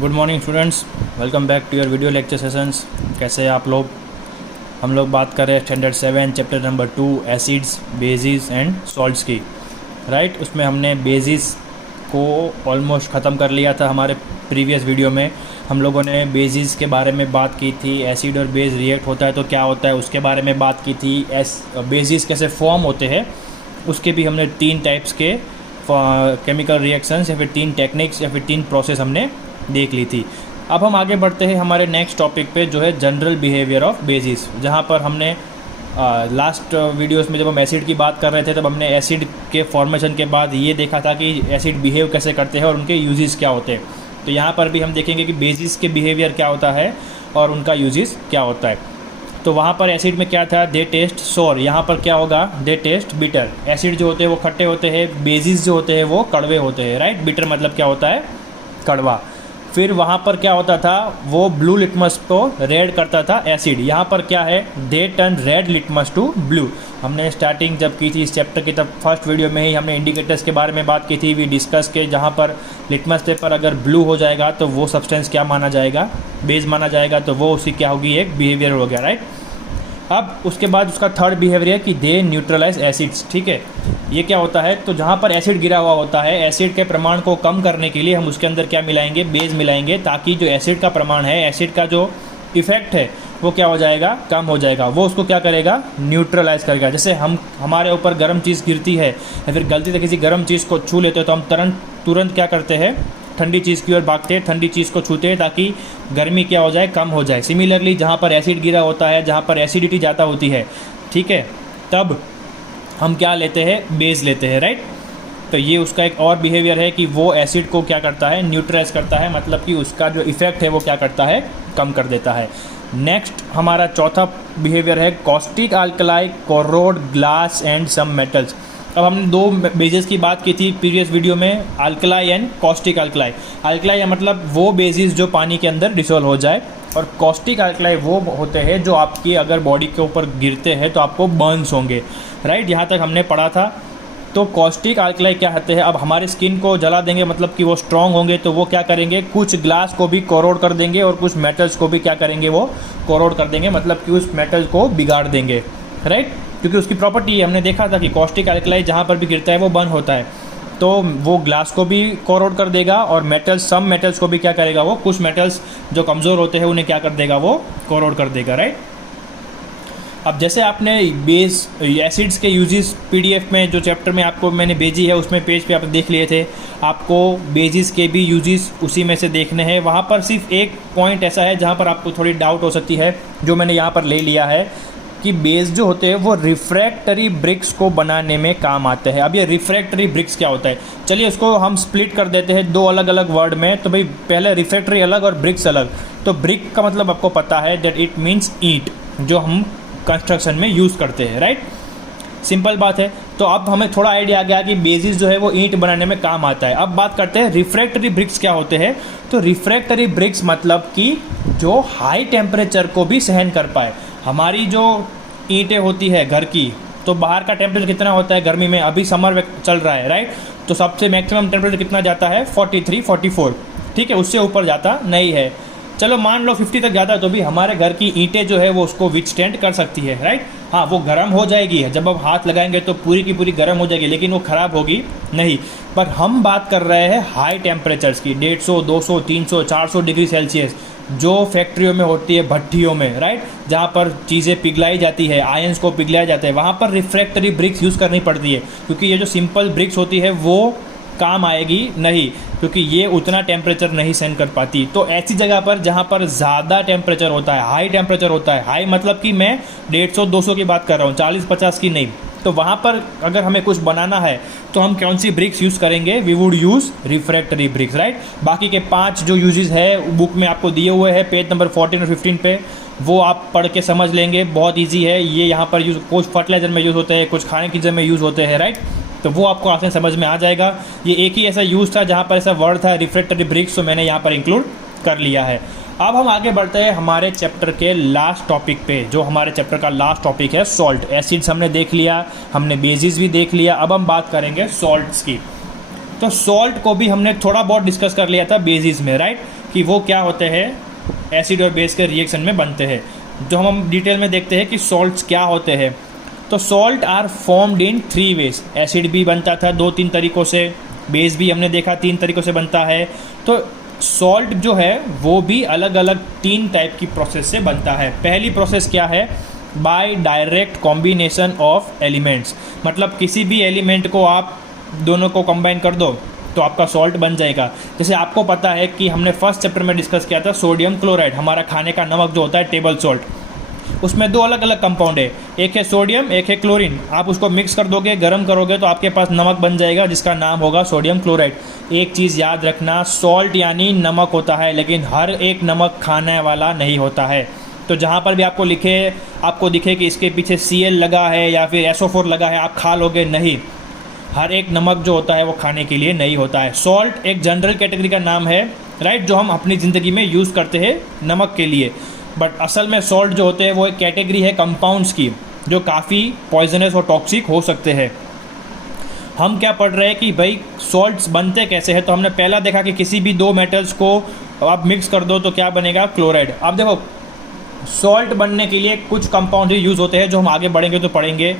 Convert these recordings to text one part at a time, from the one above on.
Good morning students, welcome back to your video lecture sessions. कैसे हैं आप लोग? हम लोग बात कर रहे हैं standard 7 chapter number 2 acids, basis and salts की। राइट, उसमें हमने बेसिस को ऑलमोस्ट ख़त्म कर लिया था। हमारे प्रीवियस वीडियो में हम लोगों ने बेसिस के बारे में बात की थी। एसिड और बेस रिएक्ट होता है तो क्या होता है उसके बारे में बात की थी। बेसिस कैसे फॉर्म होते हैं उसके भी हमने 3 टाइप्स के केमिकल रिएक्शंस या फिर 3 टेक्निक्स या फिर 3 प्रोसेस हमने देख ली थी। अब हम आगे बढ़ते हैं हमारे नेक्स्ट टॉपिक पे, जो है जनरल बिहेवियर ऑफ बेसिस। जहाँ पर हमने लास्ट वीडियोस में जब हम एसिड की बात कर रहे थे तब हमने एसिड के फॉर्मेशन के बाद ये देखा था कि एसिड बिहेव कैसे करते हैं और उनके यूजेस क्या होते हैं। तो यहाँ पर भी हम देखेंगे कि बेसिस के बिहेवियर क्या होता है और उनका यूजेस क्या होता है। तो वहाँ पर एसिड में क्या था, दे टेस्ट सोर। यहाँ पर क्या होगा, दे टेस्ट बिटर। एसिड जो होते हैं वो खट्टे होते हैं, बेसिस जो होते हैं वो कड़वे होते हैं। राइट, बिटर मतलब क्या होता है, कड़वा। फिर वहाँ पर क्या होता था, वो ब्लू लिटमस को रेड करता था एसिड। यहाँ पर क्या है, they turn red litmus to blue. हमने स्टार्टिंग जब की थी इस चैप्टर की तब फर्स्ट वीडियो में ही हमने इंडिकेटर्स के बारे में बात की थी। वी डिस्कस के जहाँ पर लिटमस पेपर अगर ब्लू हो जाएगा तो वो सब्सटेंस क्या माना जाएगा, बेस माना जाएगा। तो वो उसकी क्या होगी, एक बिहेवियर हो गया। राइट, अब उसके बाद उसका थर्ड बिहेवियर है कि दे न्यूट्रलाइज एसिड्स। ठीक है, ये क्या होता है, तो जहाँ पर एसिड गिरा हुआ होता है, एसिड के प्रमाण को कम करने के लिए हम उसके अंदर क्या मिलाएंगे, बेस मिलाएंगे, ताकि जो एसिड का प्रमाण है, एसिड का जो इफेक्ट है वो क्या हो जाएगा, कम हो जाएगा। वो उसको क्या करेगा, न्यूट्रलाइज करेगा। जैसे हमारे ऊपर गर्म चीज़ गिरती है या फिर गलती से किसी गर्म चीज़ को छू लेते हो तो हम तुरंत क्या करते हैं, ठंडी चीज़ की ओर भागते हैं, ठंडी चीज़ को छूते हैं ताकि गर्मी क्या हो जाए, कम हो जाए। सिमिलरली जहाँ पर एसिड गिरा होता है, जहाँ पर एसिडिटी ज़्यादा होती है, ठीक है, तब हम क्या लेते हैं, बेस लेते हैं। राइट, तो ये उसका एक और बिहेवियर है कि वो एसिड को क्या करता है, न्यूट्रलाइज करता है, मतलब कि उसका जो इफेक्ट है वो क्या करता है, कम कर देता है। नेक्स्ट हमारा चौथा बिहेवियर है caustic alkali corrode glass and some metals. अब हमने 2 बेसिस की बात की थी प्रीवियस वीडियो में, alkali and caustic alkali. Alkali या मतलब वो बेसिस जो पानी के अंदर डिसॉल्व हो जाए, और कॉस्टिक अल्कलाई वो होते हैं जो आपकी अगर बॉडी के ऊपर गिरते हैं तो आपको बर्न्स होंगे। राइट, यहाँ तक हमने पढ़ा था। तो कॉस्टिक अल्कलाई क्या होते हैं, अब हमारी स्किन को जला देंगे, मतलब कि वो स्ट्रॉन्ग होंगे, तो वो क्या करेंगे, कुछ ग्लास को भी कोरोड कर देंगे और कुछ मेटल्स को भी क्या करेंगे, वो कोरोड कर देंगे, मतलब कि उस मेटल को बिगाड़ देंगे। राइट, क्योंकि उसकी प्रॉपर्टी हमने देखा था कि कॉस्टिक अल्कलाई जहाँ पर भी गिरता है वो बर्न होता है, तो वो ग्लास को भी कोरोड कर देगा और मेटल्स, सम मेटल्स को भी क्या करेगा, वो कुछ मेटल्स जो कमज़ोर होते हैं उन्हें क्या कर देगा, वो कोरोड कर देगा। राइट, अब जैसे आपने बेस एसिड्स के यूजेस पीडीएफ में जो चैप्टर में आपको मैंने भेजी है उसमें पेज पे आप देख लिए थे, आपको बेसिस के भी यूजेस उसी में से देखने हैं। वहाँ पर सिर्फ एक पॉइंट ऐसा है जहाँ पर आपको थोड़ी डाउट हो सकती है, जो मैंने यहाँ पर ले लिया है कि बेस जो होते हैं वो रिफ्रैक्टरी ब्रिक्स को बनाने में काम आते हैं। अब ये रिफ्रैक्टरी ब्रिक्स क्या होता है, चलिए उसको हम स्प्लिट कर देते हैं 2 अलग अलग वर्ड में। तो भाई पहले रिफ्रैक्टरी अलग और ब्रिक्स अलग। तो ब्रिक का मतलब आपको पता है दैट इट मीन्स ईंट, जो हम कंस्ट्रक्शन में यूज़ करते हैं। राइट, सिंपल बात है। तो अब हमें थोड़ा आइडिया आ गया कि बेसिस जो है वो ईंट बनाने में काम आता है। अब बात करते हैं रिफ्रैक्टरी ब्रिक्स क्या होते हैं। तो रिफ्रैक्टरी ब्रिक्स मतलब कि जो हाई टेम्परेचर को भी सहन कर पाए। हमारी जो ईंटें होती है घर की, तो बाहर का टेम्परेचर कितना होता है गर्मी में, अभी समर चल रहा है। राइट, तो सबसे मैक्सिमम टेम्परेचर कितना जाता है, 43, 44। ठीक है, उससे ऊपर जाता नहीं है। चलो मान लो 50 तक जाता है तो भी हमारे घर की ईंटें जो है वो उसको विथस्टैंड कर सकती है। राइट, हाँ वो गर्म हो जाएगी, जब आप हाथ लगाएंगे तो पूरी की पूरी गर्म हो जाएगी, लेकिन वो ख़राब होगी नहीं। पर हम बात कर रहे हैं हाई टेम्परेचर्स की, 150, 200, 300, 400 डिग्री सेल्सियस, जो फैक्ट्रियों में होती है, भट्टियों में। राइट, जहाँ पर चीज़ें पिघलाई जाती है, आयंस को पिघलाया जाता है, वहाँ पर रिफ्रैक्टरी ब्रिक्स यूज़ करनी पड़ती है, क्योंकि ये जो सिंपल ब्रिक्स होती है वो काम आएगी नहीं, क्योंकि ये उतना टेम्परेचर नहीं सहन कर पाती। तो ऐसी जगह पर जहाँ पर ज़्यादा टेम्परेचर होता है, हाई टेम्परेचर होता है, हाई मतलब कि मैं 150, 200 की बात कर रहा हूँ, 40, 50 की नहीं। तो वहाँ पर अगर हमें कुछ बनाना है तो हम कौन सी ब्रिक्स यूज़ करेंगे, we would use refractory bricks. Right, बाकी के 5 जो यूजेस है बुक में आपको दिए हुए हैं पेज नंबर 14 और 15 पे, वो आप पढ़ के समझ लेंगे, बहुत ईजी है। ये यहाँ पर यूज़ कुछ फर्टिलाइजर में यूज़ होते हैं, कुछ खाने की चीज़ में यूज़ होते हैं। राइट, तो वो आपको आसानी समझ में आ जाएगा। ये एक ही ऐसा यूज़ था जहाँ पर ऐसा वर्ड था रिफ्रैक्टरी ब्रिक्स, तो मैंने यहाँ पर इंक्लूड कर लिया है। अब हम आगे बढ़ते हैं हमारे चैप्टर के लास्ट टॉपिक पे, जो हमारे चैप्टर का लास्ट टॉपिक है सॉल्ट। एसिड्स हमने देख लिया, हमने बेसिस भी देख लिया, अब हम बात करेंगे सॉल्ट्स की। तो सॉल्ट को भी हमने थोड़ा बहुत डिस्कस कर लिया था बेसिस में, राइट, कि वो क्या होते हैं, एसिड और बेस के रिएक्शन में बनते हैं। जो हम डिटेल में देखते हैं कि सॉल्ट्स क्या होते हैं। तो salt are formed in 3 ways. Acid भी बनता था 2-3 तरीक़ों से, बेस भी हमने देखा 3 तरीक़ों से बनता है। तो सॉल्ट जो है वो भी अलग अलग 3 टाइप की प्रोसेस से बनता है। पहली प्रोसेस क्या है, by direct combination of elements, मतलब किसी भी एलिमेंट को आप दोनों को कंबाइन कर दो तो आपका सॉल्ट बन जाएगा। जैसे आपको पता है कि हमने फर्स्ट चैप्टर में डिस्कस किया था सोडियम क्लोराइड, हमारा खाने का नमक जो होता है टेबल सॉल्ट, उसमें 2 अलग अलग कंपाउंड है, एक है सोडियम, एक है क्लोरीन। आप उसको मिक्स कर दोगे, गर्म करोगे तो आपके पास नमक बन जाएगा जिसका नाम होगा सोडियम क्लोराइड। एक चीज़ याद रखना, सॉल्ट यानी नमक होता है, लेकिन हर एक नमक खाने वाला नहीं होता है। तो जहाँ पर भी आपको दिखे कि इसके पीछे Cl लगा है या फिर SO4 लगा है, आप खा लोगे, नहीं, हर एक नमक जो होता है वो खाने के लिए नहीं होता है। सॉल्ट एक जनरल कैटेगरी का नाम है, राइट, जो हम अपनी ज़िंदगी में यूज़ करते हैं नमक के लिए। बट असल में सॉल्ट जो होते हैं वो एक कैटेगरी है कंपाउंड्स की, जो काफ़ी पॉइजनस और टॉक्सिक हो सकते हैं। हम क्या पढ़ रहे हैं कि भाई सॉल्ट्स बनते कैसे हैं। तो हमने पहला देखा कि किसी भी 2 मेटल्स को आप मिक्स कर दो तो क्या बनेगा, क्लोराइड। अब देखो, सॉल्ट बनने के लिए कुछ कंपाउंड ही यूज़ होते हैं, जो हम आगे बढ़ेंगे तो पढ़ेंगे।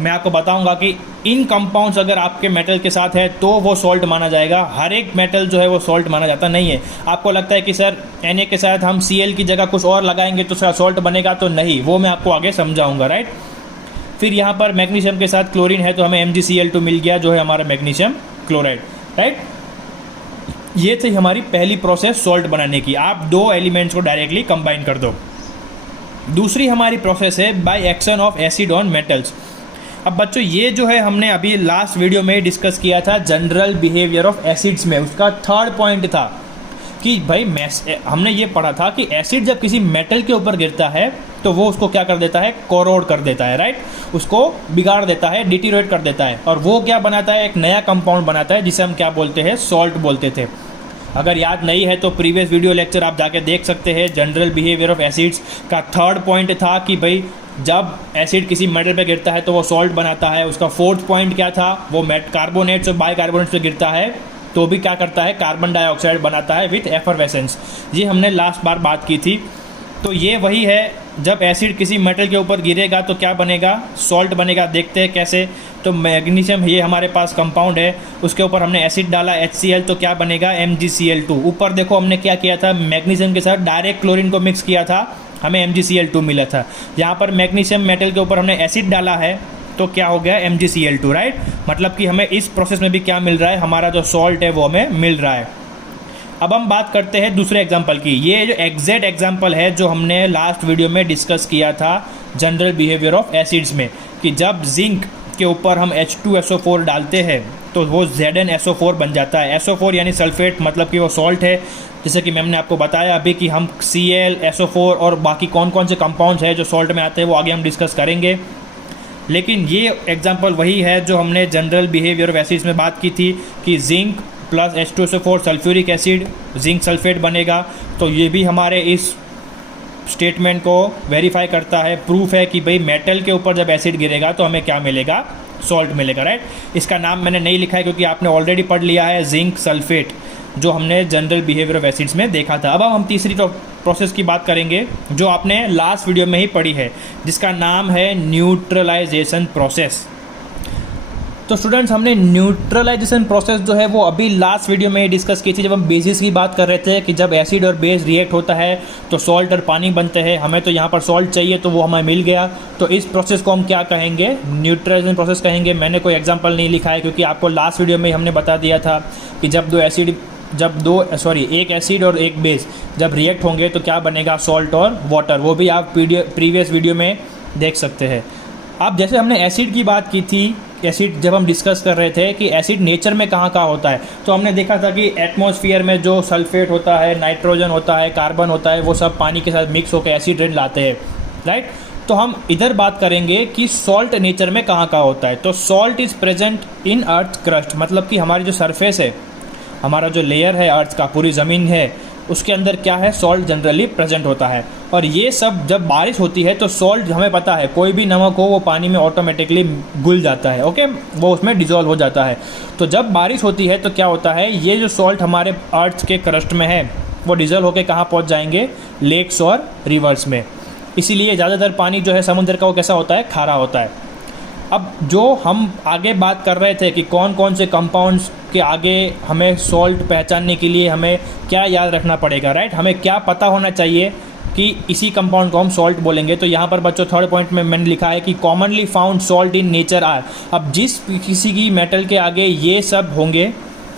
मैं आपको बताऊंगा कि इन कंपाउंड्स अगर आपके मेटल के साथ है तो वो सॉल्ट माना जाएगा। हर एक मेटल जो है वो सॉल्ट माना जाता नहीं है। आपको लगता है कि सर Na के साथ हम Cl की जगह कुछ और लगाएंगे तो सॉल्ट बनेगा, तो नहीं, वो मैं आपको आगे समझाऊंगा, राइट। फिर यहाँ पर मैग्नीशियम के साथ क्लोरीन है तो हमें MgCl2 मिल गया, जो है हमारा मैग्नीशियम क्लोराइड, राइट। ये थी हमारी पहली प्रोसेस सॉल्ट बनाने की, आप 2 एलिमेंट्स को डायरेक्टली कंबाइन कर दो। दूसरी हमारी प्रोसेस है by action of acid on metals. अब बच्चों, ये जो है हमने अभी लास्ट वीडियो में डिस्कस किया था जनरल बिहेवियर ऑफ एसिड्स में। उसका 3rd पॉइंट था कि भाई हमने ये पढ़ा था कि एसिड जब किसी मेटल के ऊपर गिरता है तो वो उसको क्या कर देता है, कोरोड कर देता है, राइट, उसको बिगाड़ देता है, डिटीरियोरेट कर देता है, और वो क्या बनाता है, एक नया कंपाउंड बनाता है जिसे हम क्या बोलते हैं, सॉल्ट बोलते थे। अगर याद नहीं है तो प्रीवियस वीडियो लेक्चर आप जाके देख सकते हैं। जनरल बिहेवियर ऑफ एसिड्स का 3rd पॉइंट था कि भाई जब एसिड किसी मेटल पे गिरता है तो वो सॉल्ट बनाता है। उसका 4th पॉइंट क्या था, वो कार्बोनेट्स और बाइकार्बोनेट्स पे गिरता है तो भी क्या करता है, कार्बन डाइऑक्साइड बनाता है विथ एफरवेसेंस। ये हमने लास्ट बार बात की थी। तो ये वही है, जब एसिड किसी मेटल के ऊपर गिरेगा तो क्या बनेगा, सॉल्ट बनेगा। देखते हैं कैसे। तो मैग्नीशियम, ये हमारे पास कंपाउंड है, उसके ऊपर हमने एसिड डाला HCl, तो क्या बनेगा, MgCl2। ऊपर देखो हमने क्या किया था, मैग्नीशियम के साथ डायरेक्ट क्लोरीन को मिक्स किया था, हमें MgCl2 मिला था। यहाँ पर मैग्नीशियम मेटल के ऊपर हमने एसिड डाला है तो क्या हो गया, MgCl2, राइट। मतलब कि हमें इस प्रोसेस में भी क्या मिल रहा है, हमारा जो सॉल्ट है वो हमें मिल रहा है। अब हम बात करते हैं दूसरे एग्जाम्पल की। ये जो एग्जैक्ट एग्जाम्पल है जो हमने लास्ट वीडियो में डिस्कस किया था जनरल बिहेवियर ऑफ एसिड्स में, कि जब जिंक के ऊपर हम H2SO4 डालते हैं तो वो ZnSO4 बन जाता है। SO4 यानी सल्फेट, मतलब कि वो सॉल्ट है। जैसे कि मैंने आपको बताया अभी कि हम Cl, SO4 और बाकी कौन कौन से कंपाउंड्स हैं जो सॉल्ट में आते हैं वो आगे हम डिस्कस करेंगे। लेकिन ये एग्जाम्पल वही है जो हमने जनरल बिहेवियर ऑफ एसिड्स में बात की थी कि zinc plus H2SO4 sulphuric acid, zinc sulphate बनेगा। तो ये भी हमारे इस स्टेटमेंट को वेरीफाई करता है, प्रूफ है कि भाई मेटल के ऊपर जब एसिड गिरेगा तो हमें क्या मिलेगा, सॉल्ट मिलेगा, राइट। इसका नाम मैंने नहीं लिखा है क्योंकि आपने ऑलरेडी पढ़ लिया है, जिंक सल्फेट, जो हमने जनरल बिहेवियर ऑफ एसिड्स में देखा था। अब हम तीसरी प्रोसेस की बात करेंगे जो आपने लास्ट वीडियो में ही पढ़ी है, जिसका नाम है न्यूट्रलाइजेशन प्रोसेस। तो स्टूडेंट्स, हमने न्यूट्रलाइजेशन प्रोसेस जो है वो अभी लास्ट वीडियो में डिस्कस की थी, जब हम बेसिस की बात कर रहे थे कि जब एसिड और बेस रिएक्ट होता है तो सॉल्ट और पानी बनते हैं। हमें तो यहाँ पर सॉल्ट चाहिए तो वो हमें मिल गया। तो इस प्रोसेस को हम क्या कहेंगे, न्यूट्रलाइजेशन प्रोसेस कहेंगे। मैंने कोई एग्जांपल नहीं लिखा है क्योंकि आपको लास्ट वीडियो में हमने बता दिया था कि एक एसिड और एक बेस जब रिएक्ट होंगे तो क्या बनेगा, सॉल्ट और वाटर। वो भी आप प्रीवियस वीडियो में देख सकते हैं। अब जैसे हमने एसिड की बात की थी, एसिड जब हम डिस्कस कर रहे थे कि एसिड नेचर में कहाँ कहाँ होता है, तो हमने देखा था कि एटमॉस्फेयर में जो सल्फेट होता है, नाइट्रोजन होता है, कार्बन होता है, वो सब पानी के साथ मिक्स होकर एसिड रेन लाते हैं, राइट। तो हम इधर बात करेंगे कि सॉल्ट नेचर में कहाँ कहाँ होता है। तो salt is present in earth crust, मतलब कि हमारी जो सरफेस है, हमारा जो लेयर है अर्थ का, पूरी ज़मीन है, उसके अंदर क्या है, सॉल्ट जनरली प्रेजेंट होता है। और ये सब जब बारिश होती है तो सॉल्ट हमें पता है कोई भी नमक हो वो पानी में ऑटोमेटिकली घुल जाता है, ओके, वो उसमें डिज़ोल्व हो जाता है। तो जब बारिश होती है तो क्या होता है, ये जो सॉल्ट हमारे अर्थ के क्रस्ट में है वो डिज़ोल्व होकर कहाँ पहुँच जाएंगे, लेक्स और रिवर्स में। इसीलिए ज़्यादातर पानी जो है समुद्र का वो कैसा होता है, खारा होता है। अब जो हम आगे बात कर रहे थे कि कौन कौन से कंपाउंड्स के आगे हमें सॉल्ट पहचानने के लिए हमें क्या याद रखना पड़ेगा, राइट, हमें क्या पता होना चाहिए कि इसी कंपाउंड को हम सॉल्ट बोलेंगे। तो यहाँ पर बच्चों थर्ड पॉइंट में मैंने लिखा है कि commonly found salt in nature are. अब जिस किसी की मेटल के आगे ये सब होंगे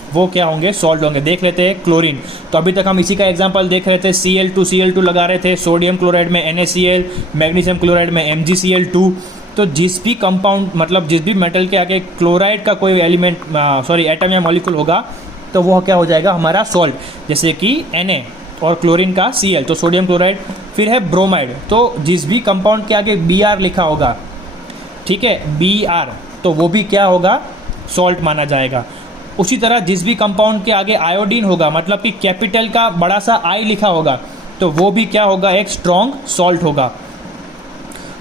वो क्या होंगे, सॉल्ट होंगे। देख लेते हैं क्लोरीन, तो अभी तक हम इसी का एग्जांपल देख रहे थे, Cl2 लगा रहे थे, सोडियम क्लोराइड में NaCl, मैग्नीशियम क्लोराइड में MgCl2। तो जिस भी कंपाउंड मतलब जिस भी मेटल के आगे क्लोराइड का कोई एलिमेंट एटम या मॉलिक्यूल होगा तो वो क्या हो जाएगा, हमारा सॉल्ट। जैसे कि Na और क्लोरीन का Cl, तो सोडियम क्लोराइड। फिर है ब्रोमाइड, तो जिस भी कंपाउंड के आगे Br लिखा होगा, ठीक है, Br, तो वो भी क्या होगा, सॉल्ट माना जाएगा। उसी तरह जिस भी कंपाउंड के आगे आयोडीन होगा, मतलब कि कैपिटल का बड़ा सा I लिखा होगा, तो वो भी क्या होगा, एक स्ट्रॉन्ग सॉल्ट होगा।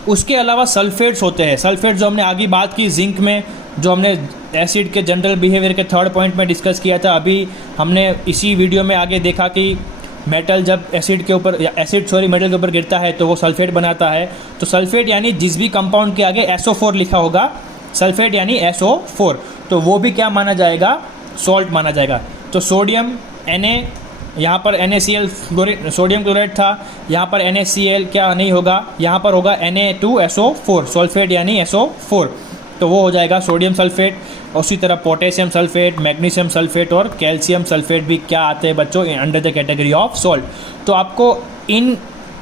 उसके अलावा सल्फेट्स होते हैं। सल्फेट जो हमने आगे बात की जिंक में, जो हमने एसिड के जनरल बिहेवियर के थर्ड पॉइंट में डिस्कस किया था। अभी हमने इसी वीडियो में आगे देखा कि मेटल जब एसिड के ऊपर मेटल के ऊपर गिरता है तो वो सल्फेट बनाता है। तो सल्फेट यानी जिस भी कंपाउंड के आगे SO4 लिखा होगा, सल्फेट यानी SO4, तो वो भी क्या माना जाएगा, सॉल्ट माना जाएगा। तो सोडियम Na, यहाँ पर NaCl सोडियम क्लोराइड था, यहाँ पर NaCl क्या नहीं होगा, यहाँ पर होगा Na2SO4, सल्फेट यानी SO4, तो वो हो जाएगा सोडियम सल्फेट। उसी तरह पोटेशियम सल्फेट, मैग्नीशियम सल्फेट और कैल्शियम सल्फेट भी क्या आते हैं बच्चों, under the category of salt. तो आपको इन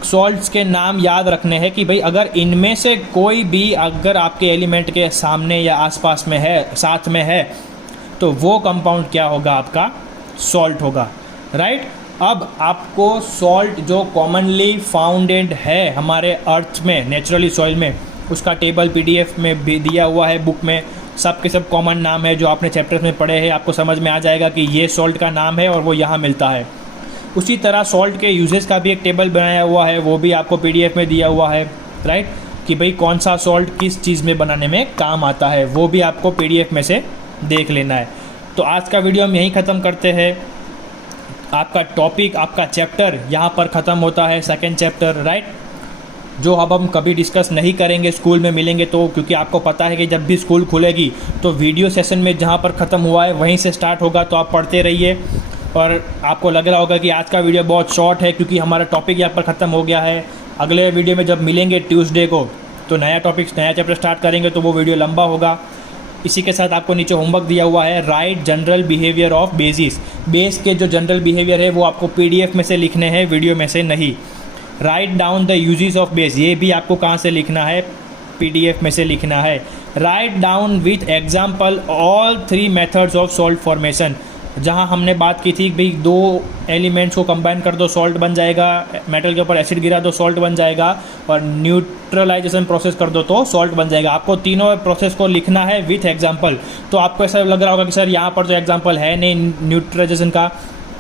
सॉल्ट्स के नाम याद रखने हैं कि भाई अगर इनमें से कोई भी अगर आपके एलिमेंट के सामने या आसपास में है, साथ में है, तो वो कंपाउंड क्या होगा, आपका सॉल्ट होगा, राइट। अब आपको सॉल्ट जो कॉमनली फाउंडेड है हमारे अर्थ में, नेचुरली सॉइल में, उसका टेबल PDF में भी दिया हुआ है, बुक में सब के सब कॉमन नाम है जो आपने चैप्टर्स में पढ़े हैं। आपको समझ में आ जाएगा कि ये सॉल्ट का नाम है और वो यहाँ मिलता है। उसी तरह सॉल्ट के यूजेस का भी एक टेबल बनाया हुआ है, वो भी आपको PDF में दिया हुआ है, राइट, कि भाई कौन सा सॉल्ट किस चीज़ में बनाने में काम आता है, वो भी आपको PDF में से देख लेना है। तो आज का वीडियो हम यहीं ख़त्म करते हैं। आपका टॉपिक, आपका चैप्टर यहाँ पर ख़त्म होता है, सेकेंड चैप्टर, राइट, जो अब हम कभी डिस्कस नहीं करेंगे, स्कूल में मिलेंगे तो, क्योंकि आपको पता है कि जब भी स्कूल खुलेगी तो वीडियो सेशन में जहाँ पर ख़त्म हुआ है वहीं से स्टार्ट होगा। तो आप पढ़ते रहिए। और आपको लग रहा होगा कि आज का वीडियो बहुत शॉर्ट है क्योंकि हमारा टॉपिक यहाँ पर ख़त्म हो गया है। अगले वीडियो में जब मिलेंगे ट्यूसडे को तो नया टॉपिक, नया चैप्टर स्टार्ट करेंगे, तो वो वीडियो लंबा होगा। इसी के साथ आपको नीचे होमवर्क दिया हुआ है, right general behaviour of basis. Base के जो जनरल बिहेवियर है वो आपको PDF में से लिखने हैं, वीडियो में से नहीं। Write down the uses of base, ये भी आपको कहाँ से लिखना है, PDF में से लिखना है। Write down with example all 3 methods of salt formation, जहाँ हमने बात की थी भाई 2 एलिमेंट्स को कंबाइन कर दो सॉल्ट बन जाएगा, मेटल के ऊपर एसिड गिरा दो सॉल्ट बन जाएगा, और न्यूट्रलाइजेशन प्रोसेस कर दो तो सॉल्ट बन जाएगा। आपको तीनों प्रोसेस को लिखना है विथ एग्जांपल। तो आपको ऐसा लग रहा होगा कि सर यहाँ पर तो एग्जांपल है नहीं न्यूट्रलाइजेशन का,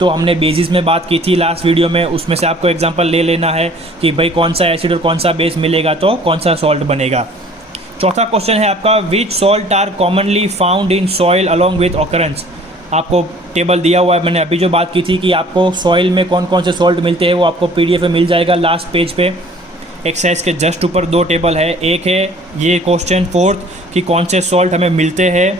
तो हमने बेसिस में बात की थी लास्ट वीडियो में, उसमें से आपको एग्जाम्पल ले लेना है कि भाई कौन सा एसिड और कौन सा बेस मिलेगा तो कौन सा सॉल्ट बनेगा। चौथा क्वेश्चन है आपका, which salt are commonly found in soil along with occurrence. आपको टेबल दिया हुआ है, मैंने अभी जो बात की थी कि आपको सॉइल में कौन कौन से सॉल्ट मिलते हैं वो आपको PDF में मिल जाएगा लास्ट पेज पे। एक्सरसाइज के जस्ट ऊपर 2 टेबल है, एक है ये क्वेश्चन 4th कि कौन से सॉल्ट हमें मिलते हैं,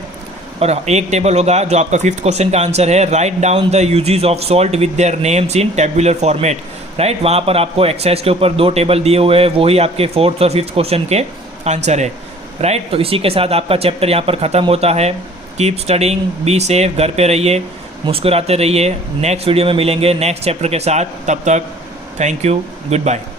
और एक टेबल होगा जो आपका 5th क्वेश्चन का आंसर है, write down the uses of salt with their names in tabular format, right. वहाँ पर आपको एक्सरसाइज के ऊपर 2 टेबल दिए हुए हैं, वही आपके 4th और 5th क्वेश्चन के आंसर है, राइट। तो इसी के साथ आपका चैप्टर यहाँ पर ख़त्म होता है। कीप स्टडिंग, बी सेफ, घर पे रहिए, मुस्कुराते रहिए। नेक्स्ट वीडियो में मिलेंगे नेक्स्ट चैप्टर के साथ, तब तक थैंक यू, गुड बाय।